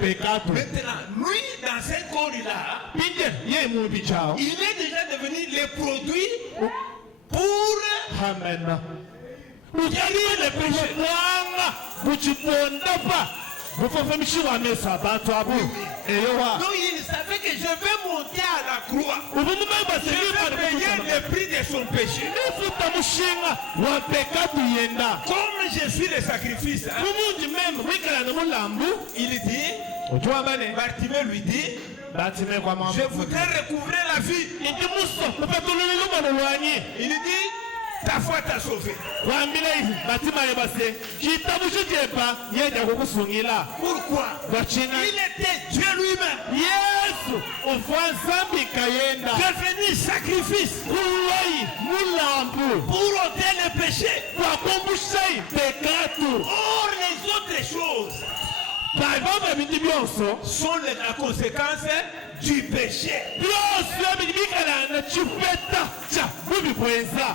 pecado. Maintenant, lui, dans ce corps-là, il est déjà devenu le produit pour Amen. guérir le péché. Donc il savait que je vais monter à la croix. Je vais payer le prix de son péché. Comme je suis le sacrifice, hein, il dit, Bartimée lui dit, je voudrais recouvrer la vie. Il dit, ta foi t'a sauvé. Pourquoi? Il était Dieu lui-même. Devenu sacrifice pour ôter le péché. Or les autres choses sont la conséquence du péché.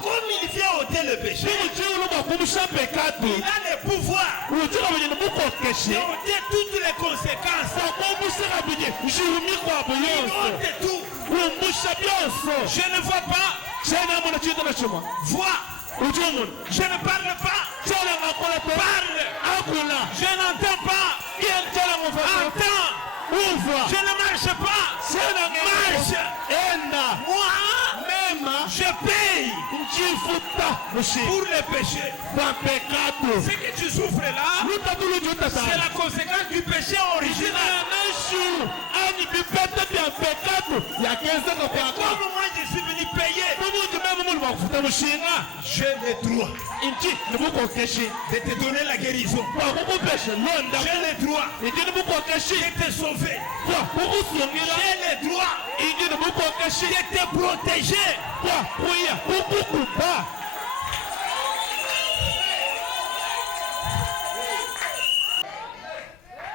Comme il vient ôter le péché, il a le pouvoir d'ôter toutes les conséquences. Il ôte tout. Je ne vois pas. Vois. Je ne parle pas. Parle. Je n'entends pas. Entends. Ouvre. Je ne marche pas. Marche. Moi, je paye pour le péché. Ce que tu souffres là, c'est la conséquence du péché original. Comme moi je suis venu payer, j'ai le droit de te donner la guérison. J'ai le droit de te sauver. J'ai le droit de te protéger.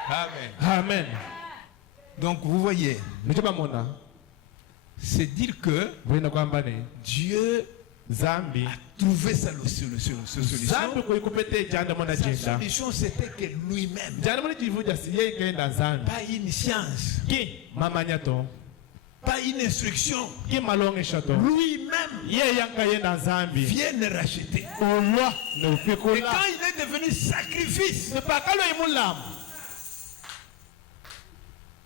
Amen. Amen. Donc vous voyez, c'est dire que Dieu a trouvé sa solution. Sa solution c'était que lui-même, pas une science, pas une instruction, lui-même vient le racheter. Et quand il est devenu sacrifice,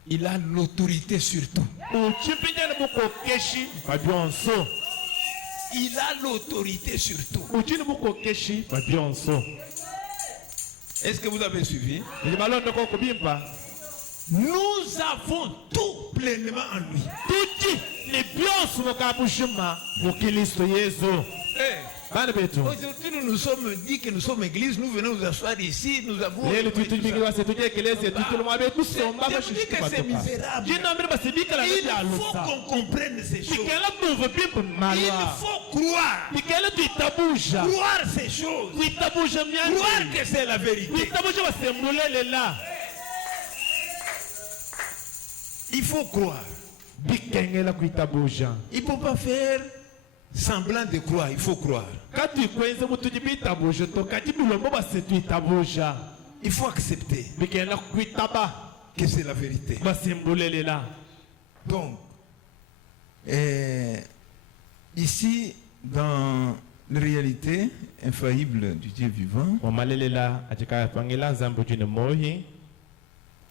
il a l'autorité sur tout. Il a l'autorité sur tout. Est-ce que vous avez suivi? Nous avons tout pleinement en lui. Aujourd'hui, nous nous sommes dit que nous sommes église, nous venons nous asseoir ici, nous avons. C'est misérable. Il faut qu'on comprenne ces choses. Il faut croire. Croire ces choses. Croire que c'est la vérité. Il faut croire. Il ne faut pas faire semblant de croire, il faut croire. Il faut accepter que c'est la vérité. Donc, ici, dans la réalité infaillible du Dieu vivant,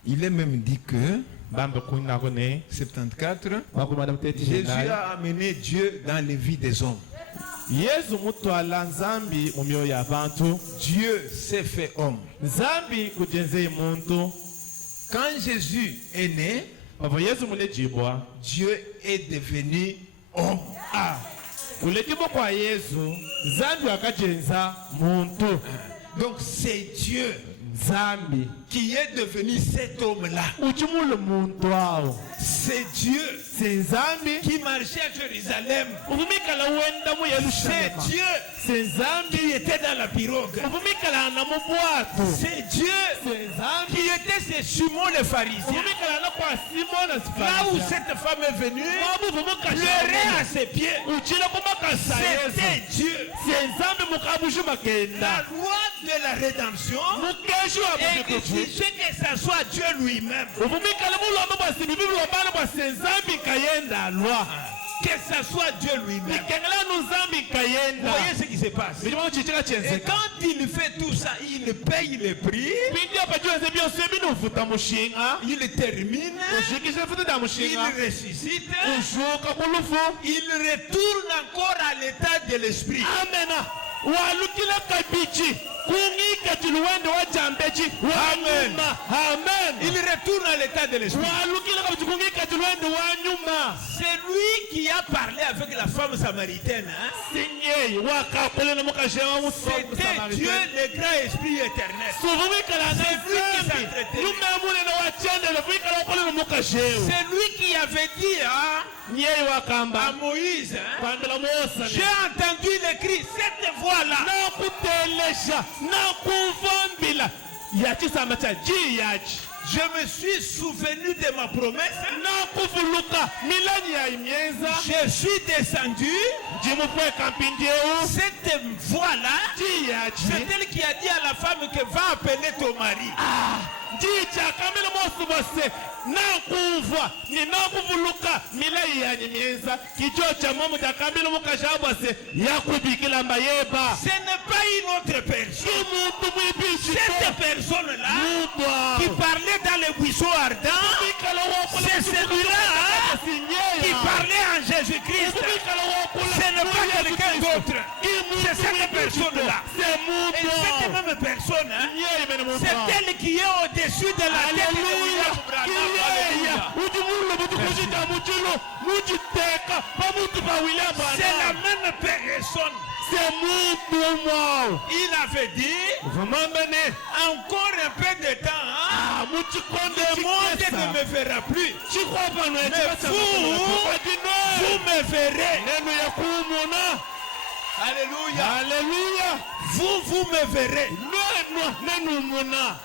il est même dit que 74, Jésus a amené Dieu dans les vies des hommes. Dieu s'est fait homme. Quand Jésus est né, Dieu est devenu homme. Donc c'est Dieu qui est devenu cet homme-là. C'est Dieu qui marchait à Jérusalem. C'est Dieu qui était dans la pirogue. C'est Dieu qui était chez Simon le pharisien. Là où cette femme est venue, pleurer à ses pieds. C'était Dieu. La loi de la rédemption est que Dieu Exigez que ça soit Dieu lui-même. Que ça soit Dieu lui-même. Vous voyez ce qui se passe. Et quand il fait tout ça, il paye le prix. Il termine. Il ressuscite. Il retourne encore à l'état de l'esprit. Amen. Amen. Il retourne à l'état de l'esprit. C'est lui qui a parlé avec la femme samaritaine. C'était Dieu, le grand esprit éternel. C'est lui qui s'entretenait. C'est lui qui avait dit à Moïse, j'ai entendu les cris, cette voix-là. Je me suis souvenu de ma promesse. Je suis descendu. Cette voix-là, c'est elle qui a dit à la femme que va appeler ton mari. Ce n'est pas une autre personne. Cette personne-là qui parlait dans les buissons ardents, c'est celui-là qui parlait en Jésus-Christ. Ce n'est pas quelqu'un d'autre. C'est cette personne-là. Et cette même personne, c'est elle qui est au-dessus de la tête de William Branham. C'est la même personne. Il avait dit encore un peu de temps. Le monde ne me verra plus. Mais vous me verrez. Alléluia. Alléluia. Vous me verrez.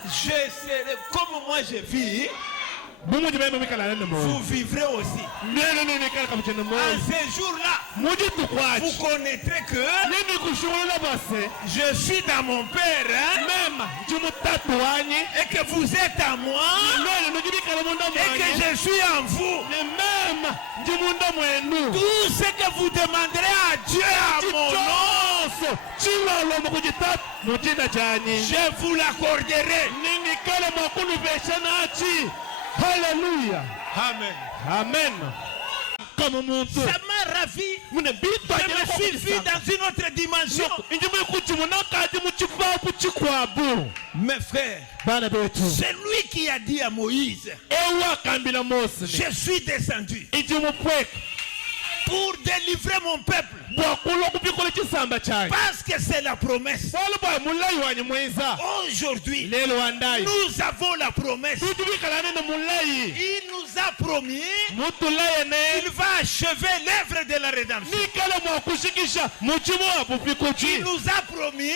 Je serai comme moi je vis. Vous vivrez aussi. En ces jours-là, vous connaîtrez que je suis dans mon Père, et que vous êtes à moi, et que je suis en vous. Tout ce que vous demanderez à Dieu à mon nom, je vous l'accorderai. Alléluia. Amen. Amen. Ça m'a ravi. Je me suis vu dans une autre dimension. Mes frères, c'est lui qui a dit à Moïse, je suis descendu pour délivrer mon peuple. Parce que c'est la promesse. Aujourd'hui, nous avons la promesse. Il nous a promis qu'il va achever l'œuvre de la rédemption. Il nous a promis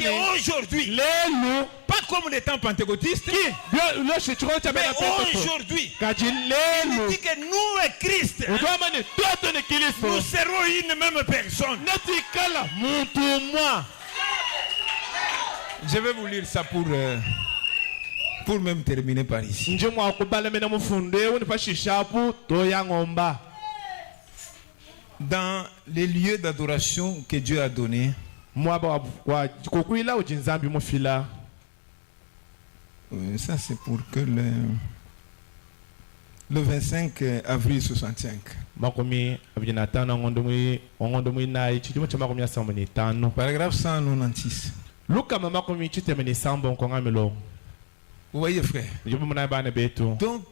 qu'aujourd'hui, pas comme les temps pentecôtistes, mais aujourd'hui, il dit que nous et Christ, nous serons une même personne. Je vais vous lire ça pour même terminer par ici. Dans les lieux d'adoration que Dieu a donnés, ça c'est pour que le 25 avril 65. Paragraphe 196. Vous voyez, frère. Donc,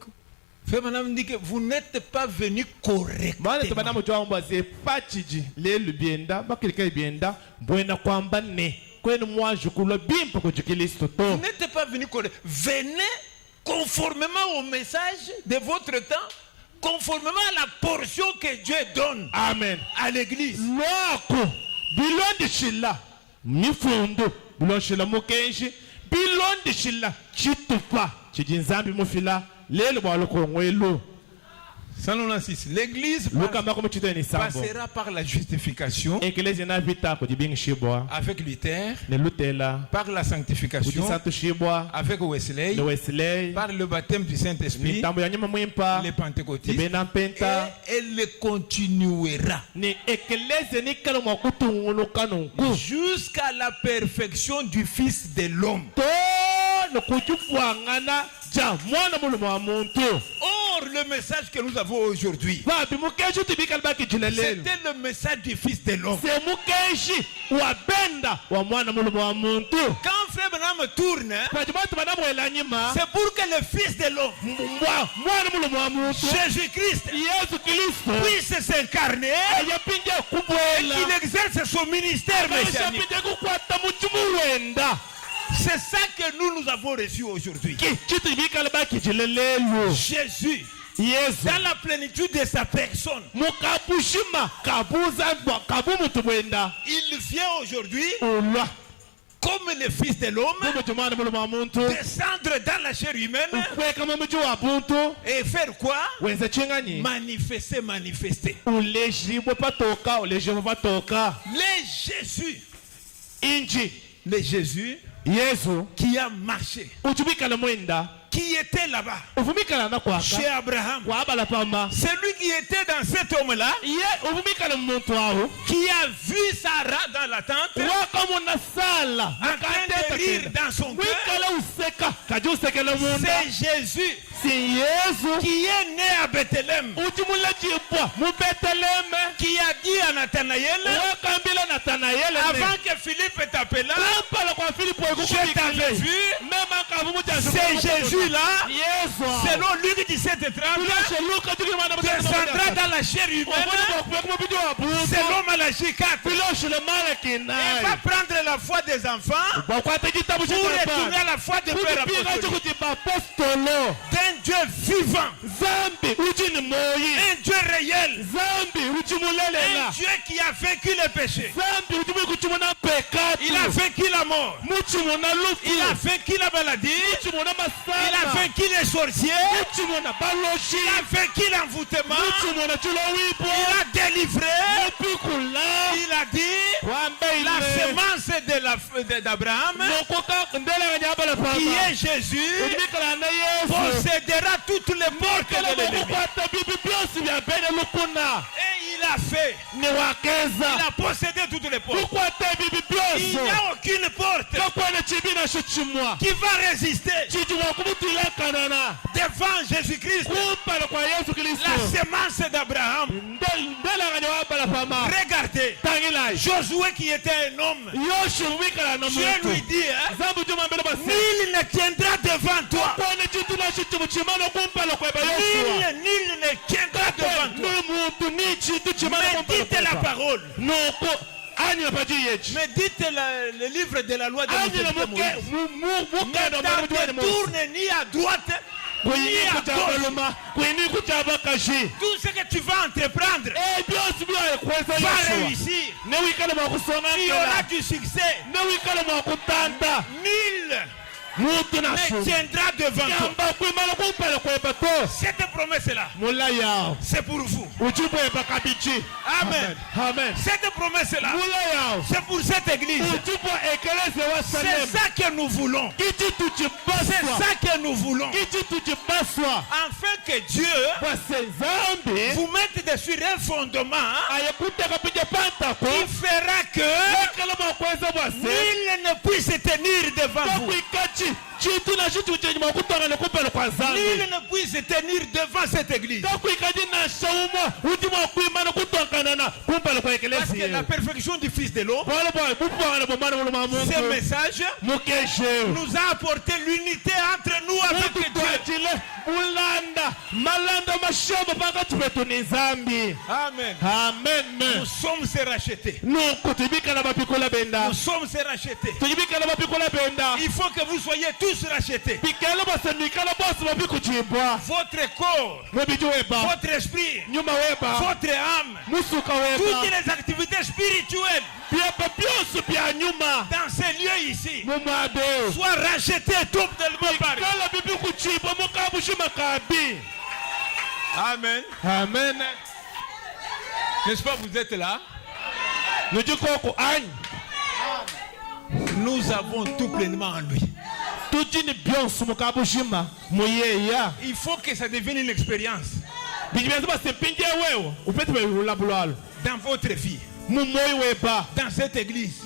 frère madame dit que vous n'êtes pas venu correctement. Vous n'êtes pas venu correctement. Venez conformément au message de votre temps, conformément à la portion que Dieu donne. Amen. À l'église. 196. L'église passera par la justification avec Luther, par la sanctification avec Wesley, par le baptême du Saint-Esprit, les pentecôtistes, et elle continuera jusqu'à la perfection du Fils de l'homme. Or, le message que nous avons aujourd'hui, c'était le message du Fils de l'homme. Quand Frère Branham tourne, c'est pour que le Fils de l'homme, Jésus-Christ, puisse s'incarner et qu'il exerce son ministère messianique. C'est ça que nous avons reçu aujourd'hui. Jésus, dans la plénitude de sa personne, il vient aujourd'hui comme le Fils de l'homme, descendre dans la chair humaine et faire quoi? Manifester. Le Jésus qui a marché, qui était là-bas chez Abraham, c'est lui qui était dans cet homme-là, qui a vu Sarah dans la tente, en train de rire dans son cœur. C'est Jésus qui est né à Bethléem, qui a dit à Nathanaël, avant que Philippe t'appelle, je t'avais vu. C'est Jésus-là, selon Luc 17:30, descendra dans la chair humaine, selon Malachie 4, et va prendre la foi des enfants pour retourner à la foi des pères apostoliques. D'un Dieu vivant, un Dieu réel, un Dieu qui a vaincu le péché, il a vaincu la mort, il a vaincu la maladie, il a vaincu les sorciers, il a vaincu l'envoûtement, il a délivré, il a dit la semence d'Abraham, qui est Jésus, possédera toutes les portes de l'ennemi. Et il a fait, il a possédé toutes les portes. Il n'y a aucune porte qui va résister devant Jésus-Christ, la semence d'Abraham. Regardez, Josué qui était un homme, Dieu lui dit, nul ne tiendra devant toi, nul ne tiendra devant toi, mais dites la parole. Mais dites le livre de la loi de Moïse. Ne tourne ni à droite ni à gauche. Tout ce que tu vas entreprendre va réussir. Il y aura du succès. Nul ne tiendra devant toi. Cette promesse-là, c'est pour vous. Amen. Cette promesse-là, c'est pour cette église. C'est ça que nous voulons. C'est ça que nous voulons. Afin que Dieu vous mette dessus un fondement qui fera que nul ne puisse tenir devant vous. Nul ne puisse tenir devant cette église. Parce que la perfection du Fils de l'homme, ce message nous a apporté l'unité entre nous avec Dieu. Amen. Nous sommes rachetés. Nous sommes rachetés. Il faut que vous soyez tous rachetés. Votre corps, votre esprit, votre âme, toutes les activités spirituelles dans ces lieux ici soient rachetés totalement par Amen. Amen. N'est-ce pas, vous êtes là? Nous avons tout pleinement en lui. Il faut que ça devienne une expérience dans votre vie, dans cette église.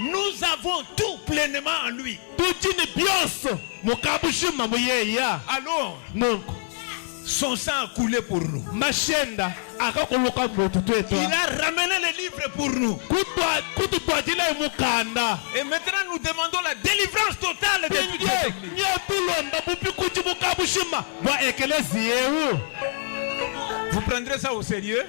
Nous avons tout pleinement en lui. Alors, son sang a coulé pour nous. Il a ramené les livres pour nous. Et maintenant nous demandons la délivrance totale de toute l'église. Vous prendrez ça au sérieux?